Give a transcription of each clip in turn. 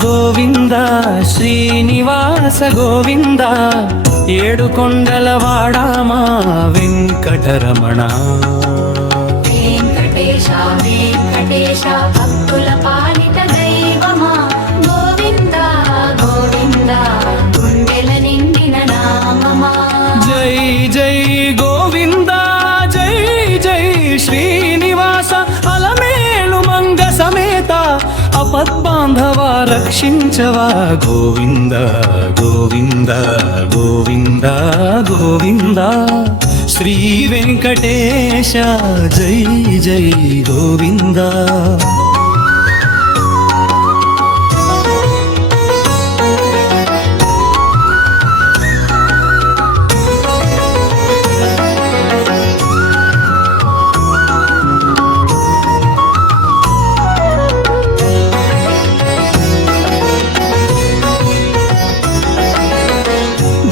గోవింద శ్రీనివాస గోవింద ఏడుకొండలవాడ మా వెంకటరమణ వెంకటేశ వెంకటేశ భక్తుల పాలిట దైవమా గోవింద గోవింద గుండెల నిండిన నామమా జై జై గోవింద జై జై శ్రీనివాస అలమేలు మంగ సమేత అపద్బాంధవ రక్షించవా గోవింద గోవింద గోవింద గోవింద శ్రీ వెంకటేశ జై జై గోవింద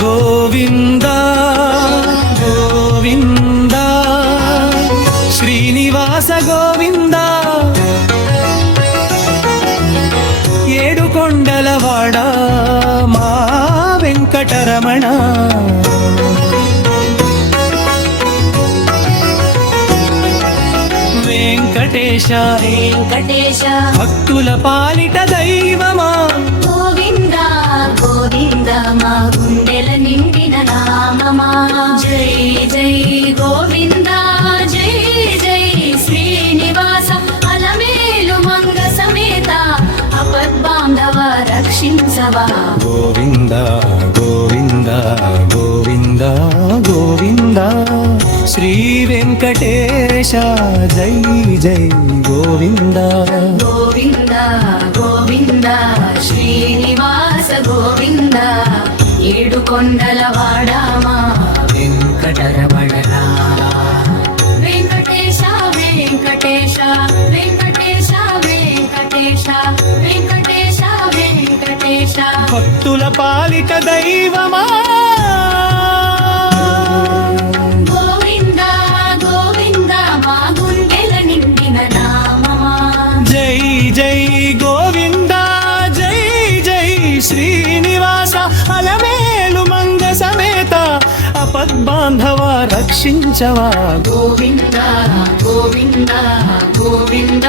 గోవింద గోవింద శ్రీనివాస గోవింద ఏడుకొండలవాడ మా వెంకటరమణ వెంకటేశ వెంకటేశ భక్తుల పాలిట దైవమా గోవింద గోవింద మా గుండెల నిండిన నామమా జై జై గోవింద జై జై శ్రీనివాస అలమేలు మంగ సమేత అపద్బాంధవ రక్షించవా గోవింద గోవింద గోవింద గోవింద శ్రీ వెంకటేశ జై జై గోవింద గోవింద గోవింద శ్రీనివాస గోవింద ఏడుకొండలవాడ మా వెంకటరమణ వెంకటేశ వెంకటేశ వెంకటేశ వెంకటేశ వెంకటేశ వెంకటేశ భక్తుల పాలిట దైవమా గోవింద గోవింద మా గుండెల నిండిన నామమా జై జై గోవింద జై జై శ్రీనివాస అలమేలు మంగ సమేత అపద్బాంధవ రక్షించవా గోవింద గోవింద గోవింద